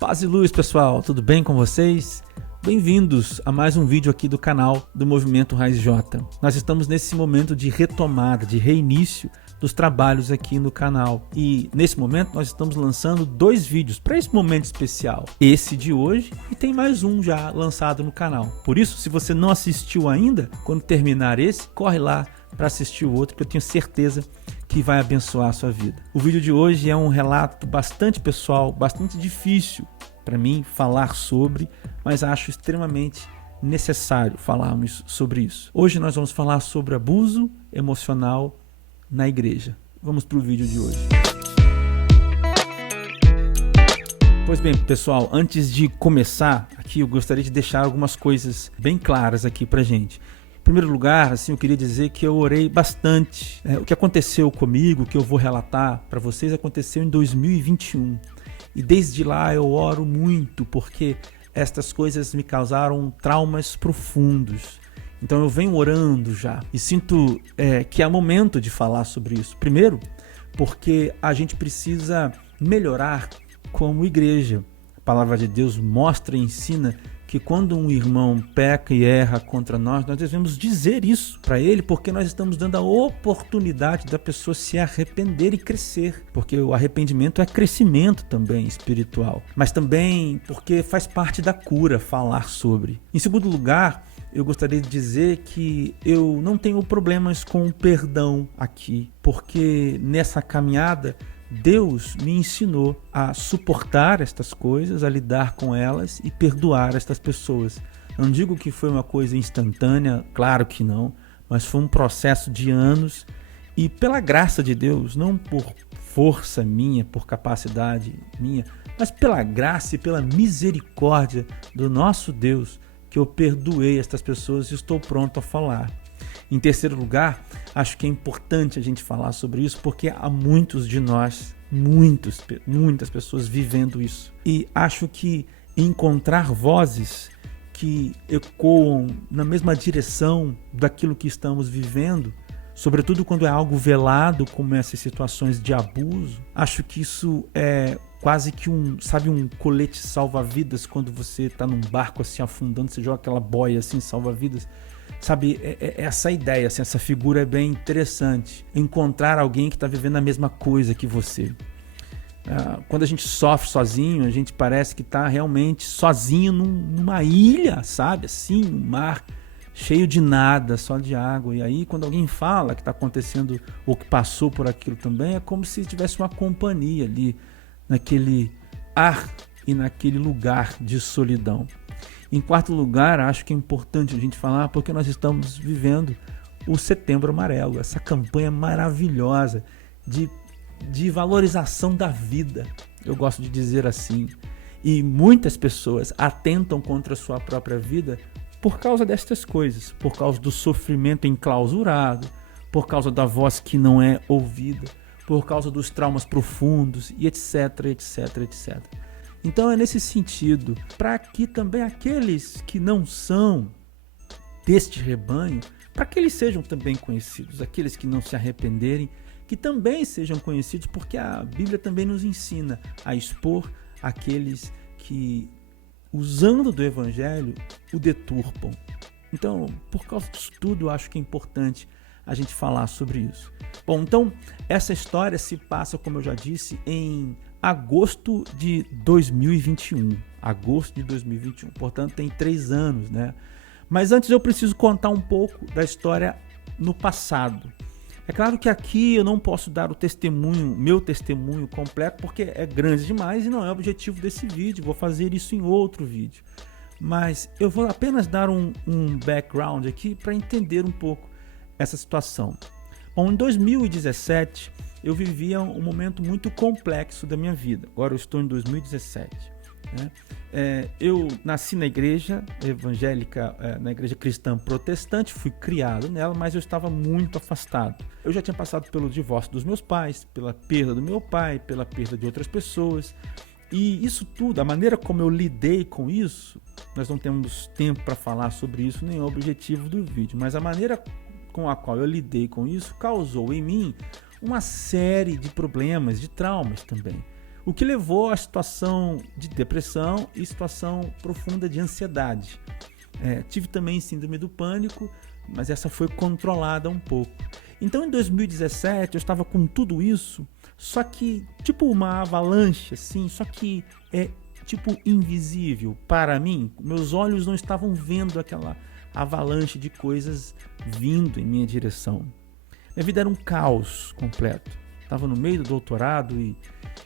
Paz e luz, pessoal, tudo bem com vocês? Bem-vindos a mais um vídeo aqui do canal do Movimento Raiz J. Nós estamos nesse momento de retomada, de reinício dos trabalhos aqui no canal. E nesse momento nós estamos lançando 2 vídeos para esse momento especial. Esse de hoje e tem mais um já lançado no canal. Por isso, se você não assistiu ainda, quando terminar esse, corre lá para assistir o outro, que eu tenho certeza que vai abençoar a sua vida. O vídeo de hoje é um relato bastante pessoal, bastante difícil para mim falar sobre, mas acho extremamente necessário falarmos sobre isso. Hoje nós vamos falar sobre abuso emocional na igreja. Vamos para o vídeo de hoje. Pois bem, pessoal, antes de começar aqui, eu gostaria de deixar algumas coisas bem claras aqui pra gente. Em primeiro lugar, assim, eu queria dizer que eu orei bastante. O que aconteceu comigo, o que eu vou relatar para vocês, aconteceu em 2021. E desde lá eu oro muito, porque estas coisas me causaram traumas profundos. Então eu venho orando já e sinto que é momento de falar sobre isso. Primeiro, porque a gente precisa melhorar como igreja. A palavra de Deus mostra e ensina que quando um irmão peca e erra contra nós devemos dizer isso para ele, porque nós estamos dando a oportunidade da pessoa se arrepender e crescer, porque o arrependimento é crescimento também espiritual, mas também porque faz parte da cura falar sobre. Em segundo lugar, eu gostaria de dizer que eu não tenho problemas com o perdão aqui, porque nessa caminhada Deus me ensinou a suportar estas coisas, a lidar com elas e perdoar estas pessoas. Não digo que foi uma coisa instantânea, claro que não, mas foi um processo de anos e pela graça de Deus, não por força minha, por capacidade minha, mas pela graça e pela misericórdia do nosso Deus que eu perdoei estas pessoas e estou pronto a falar. Em terceiro lugar, acho que é importante a gente falar sobre isso porque há muitos de nós, muitas pessoas vivendo isso. E acho que encontrar vozes que ecoam na mesma direção daquilo que estamos vivendo, sobretudo quando é algo velado como essas situações de abuso, acho que isso é quase que um colete salva-vidas quando você está num barco assim afundando, você joga aquela boia assim salva-vidas. Sabe, essa ideia, assim, essa figura é bem interessante. Encontrar alguém que está vivendo a mesma coisa que você. Quando a gente sofre sozinho, a gente parece que está realmente sozinho numa ilha, sabe? Assim, um mar cheio de nada, só de água. E aí, quando alguém fala que está acontecendo ou que passou por aquilo também, é como se tivesse uma companhia ali, naquele ar e naquele lugar de solidão. Em quarto lugar, acho que é importante a gente falar porque nós estamos vivendo o Setembro Amarelo, essa campanha maravilhosa de valorização da vida, eu gosto de dizer assim. E muitas pessoas atentam contra a sua própria vida por causa destas coisas, por causa do sofrimento enclausurado, por causa da voz que não é ouvida, por causa dos traumas profundos e etc, etc, etc. Então é nesse sentido, para que também aqueles que não são deste rebanho, para que eles sejam também conhecidos, aqueles que não se arrependerem, que também sejam conhecidos, porque a Bíblia também nos ensina a expor aqueles que, usando do Evangelho, o deturpam. Então, por causa disso tudo, eu acho que é importante a gente falar sobre isso. Bom, então, essa história se passa, como eu já disse, em agosto de 2021. Agosto de 2021. Portanto, tem 3 anos, né? Mas antes eu preciso contar um pouco da história no passado. É claro que aqui eu não posso dar o testemunho, meu testemunho completo, porque é grande demais e não é o objetivo desse vídeo. Vou fazer isso em outro vídeo. Mas eu vou apenas dar um background aqui para entender um pouco essa situação. Bom, em 2017 eu vivia um momento muito complexo da minha vida. Agora eu estou em 2017. Né? Eu nasci na igreja evangélica, na igreja cristã protestante, fui criado nela, mas eu estava muito afastado. Eu já tinha passado pelo divórcio dos meus pais, pela perda do meu pai, pela perda de outras pessoas. E isso tudo, a maneira como eu lidei com isso, nós não temos tempo para falar sobre isso, nem é o objetivo do vídeo, mas a maneira com a qual eu lidei com isso causou em mim uma série de problemas, de traumas também. o que levou à situação de depressão e situação profunda de ansiedade. Tive também síndrome do pânico, mas essa foi controlada um pouco. Então, em 2017, eu estava com tudo isso, só que tipo uma avalanche, assim, só que tipo invisível para mim. Meus olhos não estavam vendo aquela avalanche de coisas vindo em minha direção. Minha vida era um caos completo. Estava no meio do doutorado e,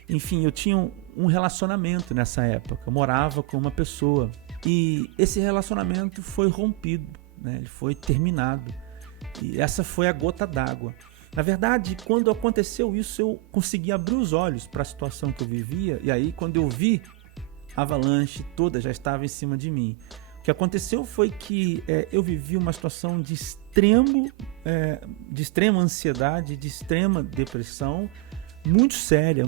enfim, eu tinha um relacionamento nessa época. Eu morava com uma pessoa e esse relacionamento foi rompido, né? Ele foi terminado. E essa foi a gota d'água. Na verdade, quando aconteceu isso, eu consegui abrir os olhos para a situação que eu vivia. E aí, quando eu vi, a avalanche toda já estava em cima de mim. O que aconteceu foi que eu vivi uma situação de extrema ansiedade, de extrema depressão, muito séria,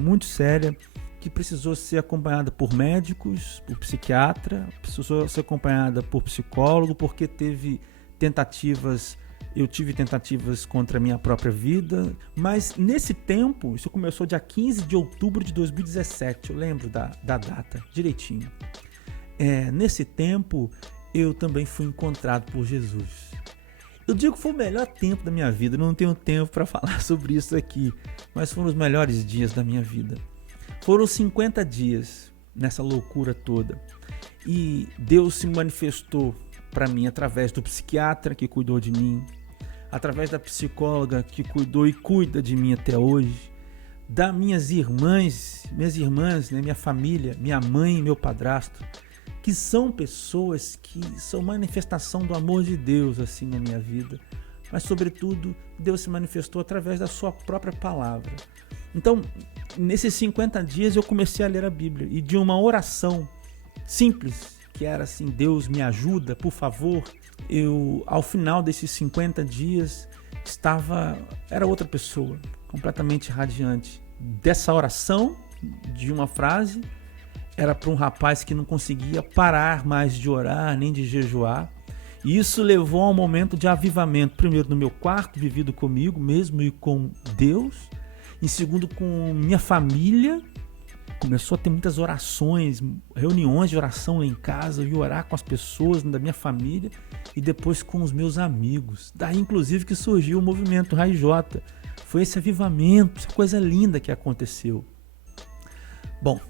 que precisou ser acompanhada por médicos, por psiquiatra, precisou ser acompanhada por psicólogo, porque eu tive tentativas contra a minha própria vida, mas nesse tempo, isso começou dia 15 de outubro de 2017, eu lembro da data direitinho. Nesse tempo, eu também fui encontrado por Jesus. Eu digo que foi o melhor tempo da minha vida, não tenho tempo para falar sobre isso aqui, mas foram os melhores dias da minha vida. Foram 50 dias nessa loucura toda e Deus se manifestou para mim através do psiquiatra que cuidou de mim, através da psicóloga que cuidou e cuida de mim até hoje, das minhas irmãs, né, minha família, minha mãe e meu padrasto, que são pessoas que são manifestação do amor de Deus assim na minha vida, mas sobretudo Deus se manifestou através da sua própria palavra. Então, nesses 50 dias eu comecei a ler a Bíblia e de uma oração simples, que era assim: Deus me ajuda, por favor. Eu, ao final desses 50 dias, era outra pessoa, completamente radiante. Dessa oração, de uma frase, era para um rapaz que não conseguia parar mais de orar, nem de jejuar. E isso levou a um momento de avivamento, primeiro no meu quarto, vivido comigo mesmo e com Deus. Em segundo, com minha família. Começou a ter muitas orações, reuniões de oração lá em casa. Eu ia orar com as pessoas da minha família e depois com os meus amigos. Daí, inclusive, que surgiu o movimento Raio J. Foi esse avivamento, essa coisa linda que aconteceu. Bom,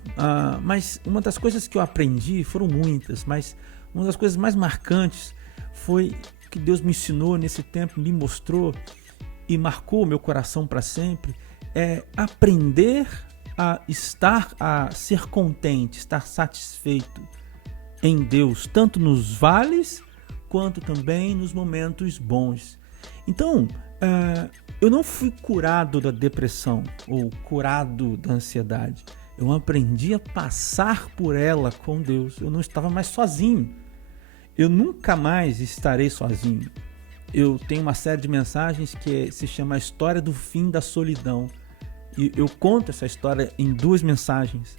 mas uma das coisas que eu aprendi, foram muitas, mas uma das coisas mais marcantes foi que Deus me ensinou nesse tempo, me mostrou e marcou meu coração para sempre, aprender a ser contente, estar satisfeito em Deus, tanto nos vales quanto também nos momentos bons. Então, eu não fui curado da depressão ou curado da ansiedade. Eu aprendi a passar por ela com Deus. Eu não estava mais sozinho. Eu nunca mais estarei sozinho. Eu tenho uma série de mensagens que se chama A História do Fim da Solidão. E eu conto essa história em 2 mensagens.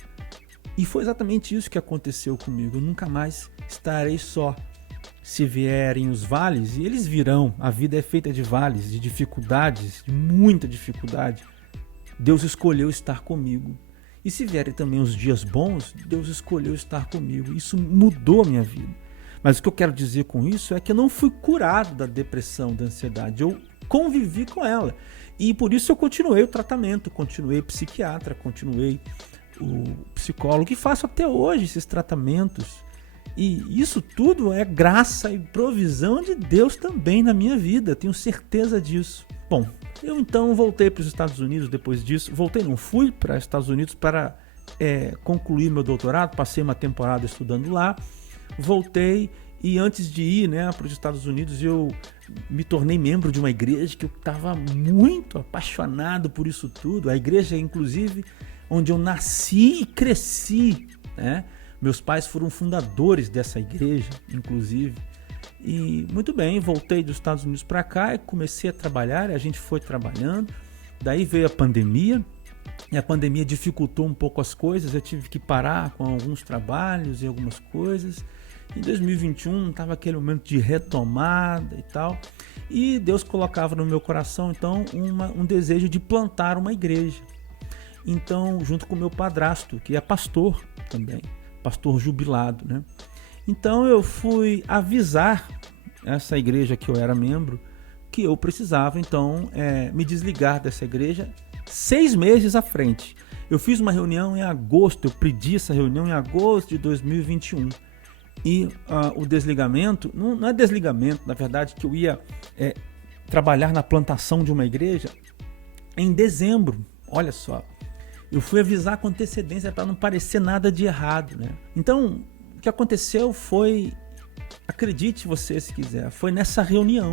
E foi exatamente isso que aconteceu comigo. Eu nunca mais estarei só. Se vierem os vales, e eles virão, a vida é feita de vales, de dificuldades, de muita dificuldade. Deus escolheu estar comigo. E se vierem também os dias bons, Deus escolheu estar comigo. Isso mudou a minha vida. Mas o que eu quero dizer com isso é que eu não fui curado da depressão, da ansiedade. Eu convivi com ela. E por isso eu continuei o tratamento, continuei psiquiatra, continuei o psicólogo e faço até hoje esses tratamentos. E isso tudo é graça e provisão de Deus também na minha vida, tenho certeza disso. Bom, eu então voltei para os Estados Unidos depois disso. Fui para os Estados Unidos para concluir meu doutorado, passei uma temporada estudando lá, voltei e antes de ir para os Estados Unidos eu me tornei membro de uma igreja que eu estava muito apaixonado por isso tudo. A igreja, inclusive, onde eu nasci e cresci, né? Meus pais foram fundadores dessa igreja, inclusive. E muito bem, voltei dos Estados Unidos para cá e comecei a trabalhar, a gente foi trabalhando. Daí veio a pandemia, e a pandemia dificultou um pouco as coisas, eu tive que parar com alguns trabalhos e algumas coisas. Em 2021 estava aquele momento de retomada e tal, e Deus colocava no meu coração então um desejo de plantar uma igreja. Então, junto com o meu padrasto, que é pastor também, pastor jubilado, né? Então eu fui avisar essa igreja que eu era membro que eu precisava então me desligar dessa igreja 6 meses à frente. Eu fiz uma reunião em agosto, eu pedi essa reunião em agosto de 2021. E o desligamento, não é desligamento, na verdade, que eu ia trabalhar na plantação de uma igreja em dezembro. Olha só, eu fui avisar com antecedência para não parecer nada de errado, né? Então, o que aconteceu foi, acredite você se quiser, foi nessa reunião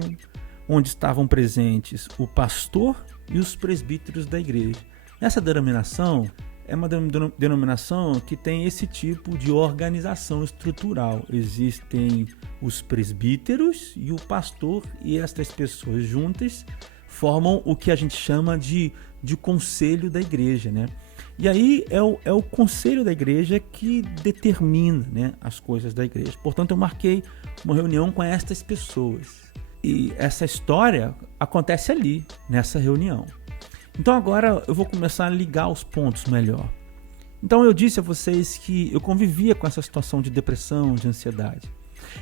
onde estavam presentes o pastor e os presbíteros da igreja. Essa denominação é uma denominação que tem esse tipo de organização estrutural. Existem os presbíteros e o pastor, e estas pessoas juntas formam o que a gente chama de conselho da igreja, né? E aí é o conselho da igreja que determina, né, as coisas da igreja. Portanto, eu marquei uma reunião com estas pessoas. E essa história acontece ali, nessa reunião. Então agora eu vou começar a ligar os pontos melhor. Então eu disse a vocês que eu convivia com essa situação de depressão, de ansiedade.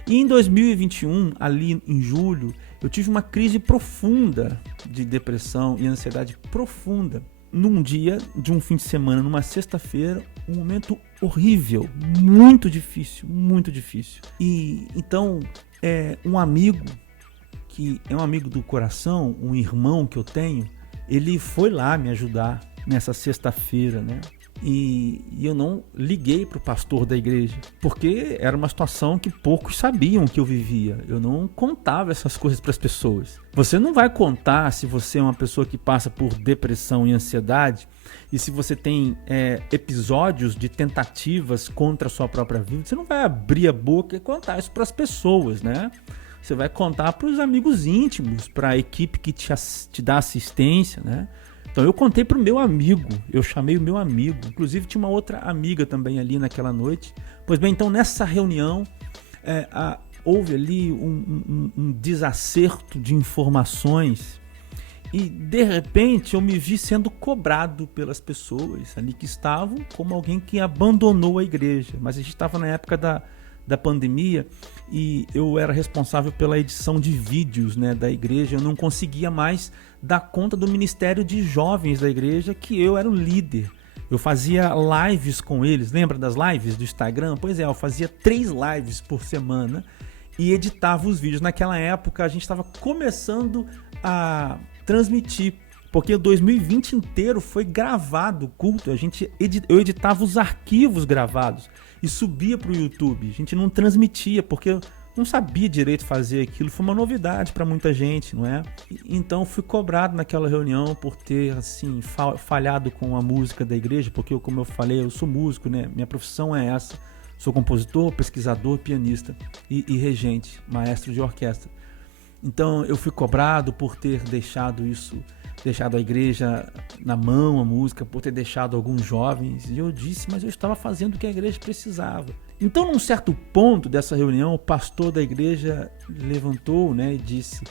E em 2021, ali em julho, eu tive uma crise profunda de depressão e ansiedade profunda. Num dia de um fim de semana, numa sexta-feira, um momento horrível, muito difícil, muito difícil. E então, um amigo, que é um amigo do coração, um irmão que eu tenho, ele foi lá me ajudar nessa sexta-feira, né? E eu não liguei para o pastor da igreja, porque era uma situação que poucos sabiam que eu vivia. Eu não contava essas coisas para as pessoas. Você não vai contar se você é uma pessoa que passa por depressão e ansiedade, e se você tem episódios de tentativas contra a sua própria vida. Você não vai abrir a boca e contar isso para as pessoas, né? Você vai contar para os amigos íntimos, para a equipe que te dá assistência, né? Então eu contei para o meu amigo, eu chamei o meu amigo, inclusive tinha uma outra amiga também ali naquela noite. Pois bem, então nessa reunião houve ali um desacerto de informações e de repente eu me vi sendo cobrado pelas pessoas ali que estavam como alguém que abandonou a igreja. Mas a gente estava na época da pandemia e eu era responsável pela edição de vídeos, né, da igreja. Eu não conseguia mais dar conta do ministério de jovens da igreja, que eu era o líder. Eu fazia lives com eles, lembra das lives do Instagram? Pois é, eu fazia 3 lives por semana e editava os vídeos. Naquela época a gente estava começando a transmitir, porque 2020 inteiro foi gravado o culto. Eu editava os arquivos gravados e subia para o YouTube. A gente não transmitia, porque eu não sabia direito fazer aquilo. Foi uma novidade para muita gente, não é? Então fui cobrado naquela reunião por ter assim falhado com a música da igreja, porque como eu falei, eu sou músico, né? Minha profissão é essa. Sou compositor, pesquisador, pianista e regente, maestro de orquestra. Então eu fui cobrado por ter deixado a igreja na mão, a música, por ter deixado alguns jovens. E eu disse, mas eu estava fazendo o que a igreja precisava. Então, num certo ponto dessa reunião, o pastor da igreja levantou, né, e disse,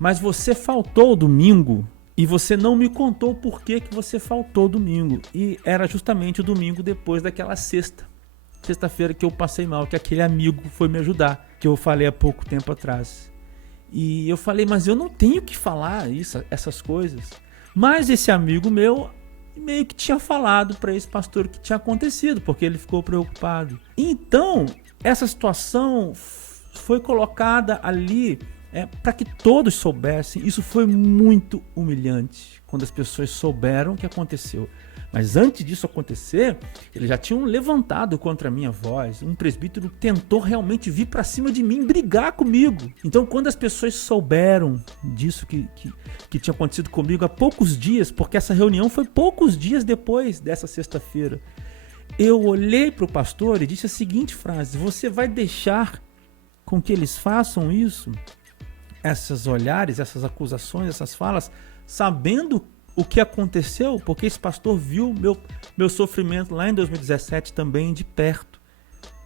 mas você faltou domingo e você não me contou por que você faltou domingo. E era justamente o domingo depois daquela sexta-feira que eu passei mal, que aquele amigo foi me ajudar, que eu falei há pouco tempo atrás. E eu falei, mas eu não tenho que falar essas coisas. Mas esse amigo meu meio que tinha falado para esse pastor o que tinha acontecido, porque ele ficou preocupado. Então, essa situação foi colocada ali para que todos soubessem. Isso foi muito humilhante, quando as pessoas souberam o que aconteceu. Mas antes disso acontecer, eles já tinham levantado contra a minha voz. Um presbítero tentou realmente vir para cima de mim, brigar comigo. Então, quando as pessoas souberam disso que tinha acontecido comigo há poucos dias, porque essa reunião foi poucos dias depois dessa sexta-feira, eu olhei para o pastor e disse a seguinte frase: você vai deixar com que eles façam isso? Esses olhares, essas acusações, essas falas, sabendo o que aconteceu, porque esse pastor viu meu sofrimento lá em 2017 também de perto.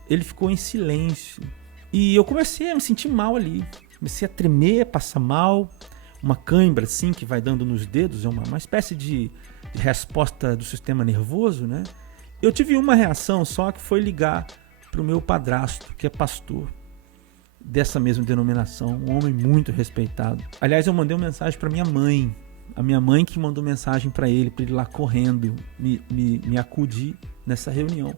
Ele ficou em silêncio. E eu comecei a me sentir mal ali. Comecei a tremer, passar mal. uma cãibra assim que vai dando nos dedos, é uma espécie de resposta do sistema nervoso, né? Eu tive uma reação só, que foi ligar para o meu padrasto, que é pastor dessa mesma denominação, um homem muito respeitado. Aliás, eu mandei uma mensagem para minha mãe, a minha mãe que mandou mensagem para ele ir lá correndo me acudir nessa reunião.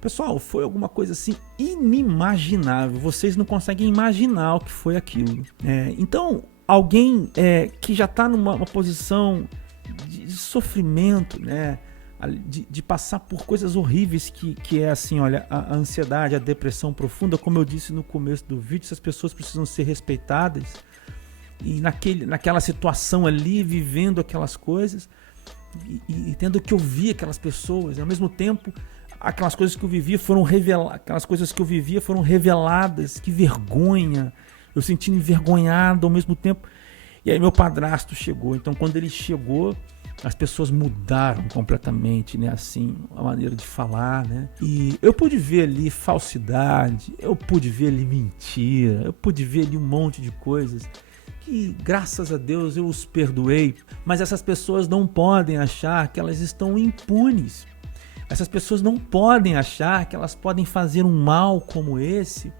Pessoal, foi alguma coisa assim inimaginável. Vocês não conseguem imaginar o que foi aquilo. Então, alguém que já está numa posição de sofrimento, né? De passar por coisas horríveis que é assim, olha, a ansiedade, a depressão profunda, como eu disse no começo do vídeo, essas pessoas precisam ser respeitadas. E naquela situação ali, vivendo aquelas coisas e tendo que ouvir aquelas pessoas, e ao mesmo tempo aquelas coisas que eu vivia foram reveladas, que vergonha, eu senti envergonhado ao mesmo tempo. E aí meu padrasto chegou. Então quando ele chegou, as pessoas mudaram completamente, né, assim, a maneira de falar, né? E eu pude ver ali falsidade, eu pude ver ali mentira, eu pude ver ali um monte de coisas que, graças a Deus, eu os perdoei. Mas essas pessoas não podem achar que elas estão impunes. Essas pessoas não podem achar que elas podem fazer um mal como esse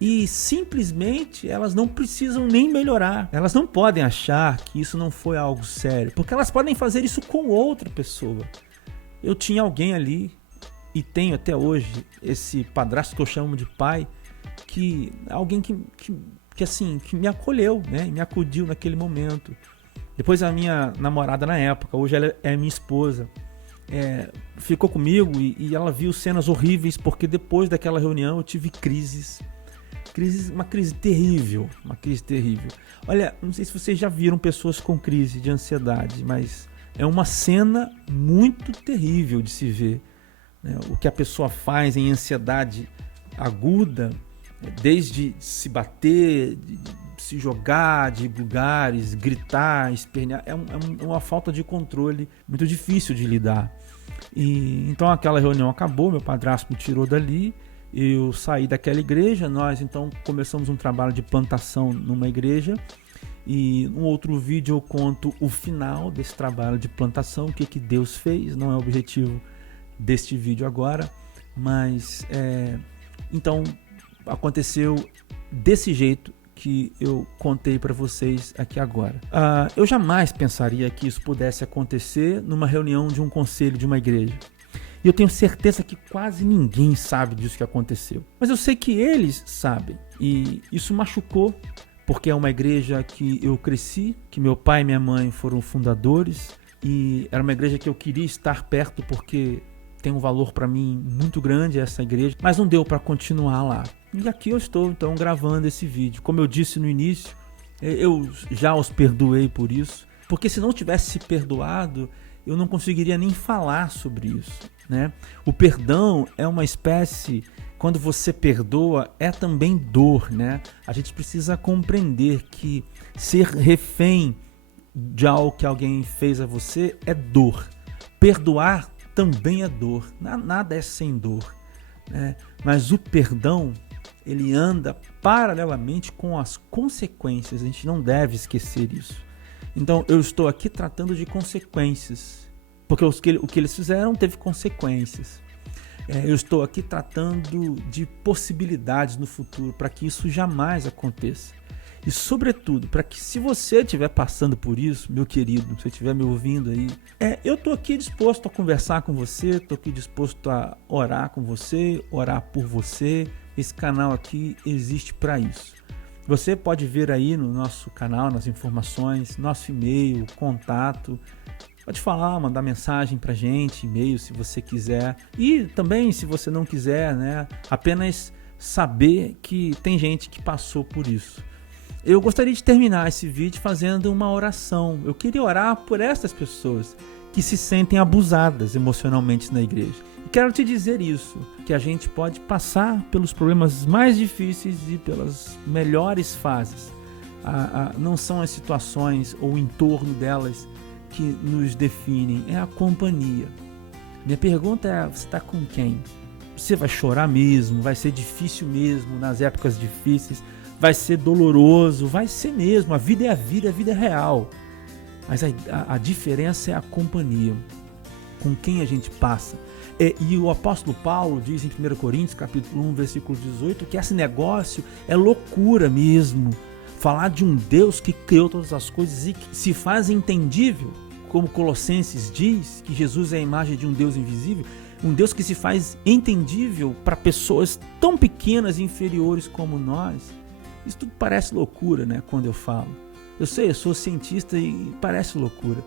e simplesmente elas não precisam nem melhorar. Elas não podem achar que isso não foi algo sério, porque elas podem fazer isso com outra pessoa. Eu tinha alguém ali, e tenho até hoje, esse padrasto que eu chamo de pai, alguém que me acolheu, né, me acudiu naquele momento. Depois a minha namorada na época, hoje ela é minha esposa, ficou comigo e ela viu cenas horríveis, porque depois daquela reunião eu tive uma crise terrível. Olha, não sei se vocês já viram pessoas com crise de ansiedade, mas é uma cena muito terrível de se ver, né? O que a pessoa faz em ansiedade aguda, desde se bater, de se jogar de lugares, gritar, espernear, é uma falta de controle muito difícil de lidar. E então aquela reunião acabou, meu padrasto me tirou dali, eu saí daquela igreja, nós então começamos um trabalho de plantação numa igreja, e num outro vídeo eu conto o final desse trabalho de plantação, o que Deus fez. Não é o objetivo deste vídeo agora, mas então aconteceu desse jeito que eu contei para vocês aqui agora. Eu jamais pensaria que isso pudesse acontecer numa reunião de um conselho de uma igreja. E eu tenho certeza que quase ninguém sabe disso que aconteceu. Mas eu sei que eles sabem. E isso machucou, porque é uma igreja que eu cresci, que meu pai e minha mãe foram fundadores. E era uma igreja que eu queria estar perto, porque tem um valor para mim muito grande essa igreja. Mas não deu para continuar lá. E aqui eu estou então gravando esse vídeo. Como eu disse no início, eu já os perdoei por isso. Porque se não tivesse perdoado, eu não conseguiria nem falar sobre isso, né? O perdão é uma espécie, quando você perdoa, é também dor, né? A gente precisa compreender que ser refém de algo que alguém fez a você é dor. Perdoar também é dor. Nada é sem dor, né? Mas o perdão, ele anda paralelamente com as consequências. A gente não deve esquecer isso. Então eu estou aqui tratando de consequências, porque o que eles fizeram teve consequências. Eu estou aqui tratando de possibilidades no futuro, para que isso jamais aconteça. E sobretudo, para que, se você estiver passando por isso, meu querido, se você estiver me ouvindo aí, eu estou aqui disposto a conversar com você, estou aqui disposto a orar com você, orar por você. Esse canal aqui existe para isso. Você pode ver aí no nosso canal, nas informações, nosso e-mail, contato. Pode falar, mandar mensagem pra gente, e-mail se você quiser. E também, se você não quiser, né, apenas saber que tem gente que passou por isso. Eu gostaria de terminar esse vídeo fazendo uma oração. Eu queria orar por essas pessoas que se sentem abusadas emocionalmente na igreja. E quero te dizer isso, que a gente pode passar pelos problemas mais difíceis e pelas melhores fases. Não são as situações ou o entorno delas que nos definem, é a companhia. Minha pergunta é, você está com quem? Você vai chorar mesmo? Vai ser difícil mesmo nas épocas difíceis? vai ser doloroso, vai ser mesmo, a vida é real. Mas a diferença é a companhia, com quem a gente passa. E o apóstolo Paulo diz em 1 Coríntios, capítulo 1, versículo 18, que esse negócio é loucura mesmo. Falar de um Deus que criou todas as coisas e que se faz entendível, como Colossenses diz, que Jesus é a imagem de um Deus invisível, um Deus que se faz entendível para pessoas tão pequenas e inferiores como nós. Isso tudo parece loucura, né, quando eu falo. Eu sei, eu sou cientista e parece loucura,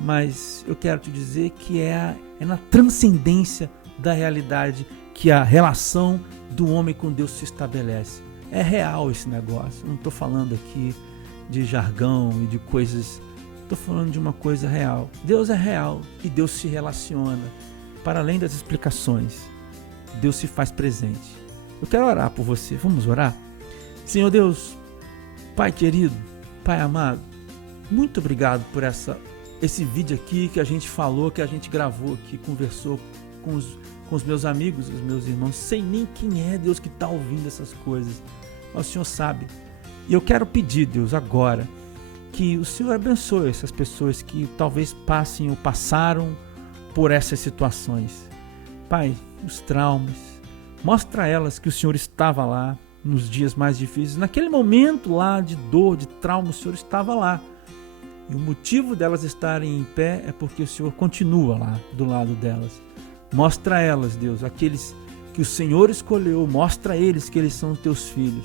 mas eu quero te dizer que é na transcendência da realidade que a relação do homem com Deus se estabelece. É real esse negócio, eu não estou falando aqui de jargão e de coisas, estou falando de uma coisa real. Deus é real e Deus se relaciona. Para além das explicações, Deus se faz presente. Eu quero orar por você, vamos orar? Senhor Deus, Pai querido, Pai amado, muito obrigado por esse vídeo aqui que a gente falou, que a gente gravou aqui, conversou com os meus amigos, os meus irmãos, sem nem quem é Deus que está ouvindo essas coisas. Mas o Senhor sabe. E eu quero pedir, Deus, agora, que o Senhor abençoe essas pessoas que talvez passem ou passaram por essas situações. Pai, os traumas, mostra a elas que o Senhor estava lá nos dias mais difíceis. Naquele momento lá de dor, de trauma, o Senhor estava lá. E o motivo delas estarem em pé é porque o Senhor continua lá do lado delas. Mostra a elas, Deus, aqueles que o Senhor escolheu, mostra a eles que eles são teus filhos.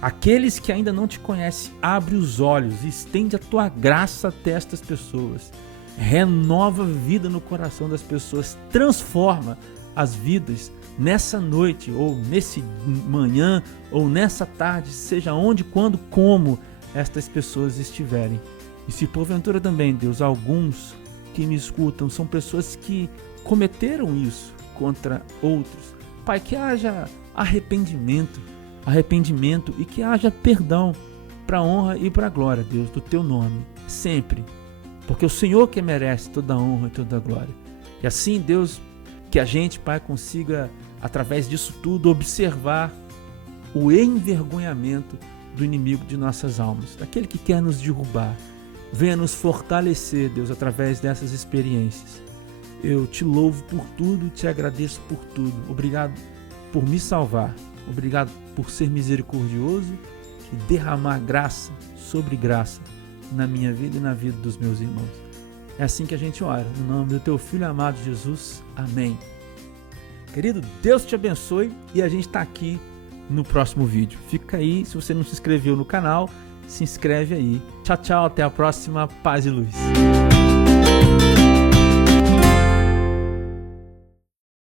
Aqueles que ainda não te conhecem, abre os olhos e estende a tua graça até estas pessoas. Renova a vida no coração das pessoas, transforma as vidas nessa noite, ou nesse manhã, ou nessa tarde, seja onde, quando, como estas pessoas estiverem. E se porventura também, Deus, alguns que me escutam são pessoas que cometeram isso contra outros, Pai, que haja arrependimento e que haja perdão para a honra e para a glória, Deus, do teu nome, sempre. Porque o Senhor que merece toda a honra e toda a glória. E assim, Deus, que a gente, Pai, consiga, através disso tudo, observar o envergonhamento do inimigo de nossas almas, daquele que quer nos derrubar. Venha nos fortalecer, Deus, através dessas experiências. Eu te louvo por tudo e te agradeço por tudo. Obrigado por me salvar. Obrigado por ser misericordioso e derramar graça sobre graça na minha vida e na vida dos meus irmãos. É assim que a gente ora, no nome do teu Filho amado Jesus. Amém. Querido, Deus te abençoe e a gente está aqui no próximo vídeo. Fica aí, se você não se inscreveu no canal, se inscreve aí. Tchau, tchau, até a próxima. Paz e luz.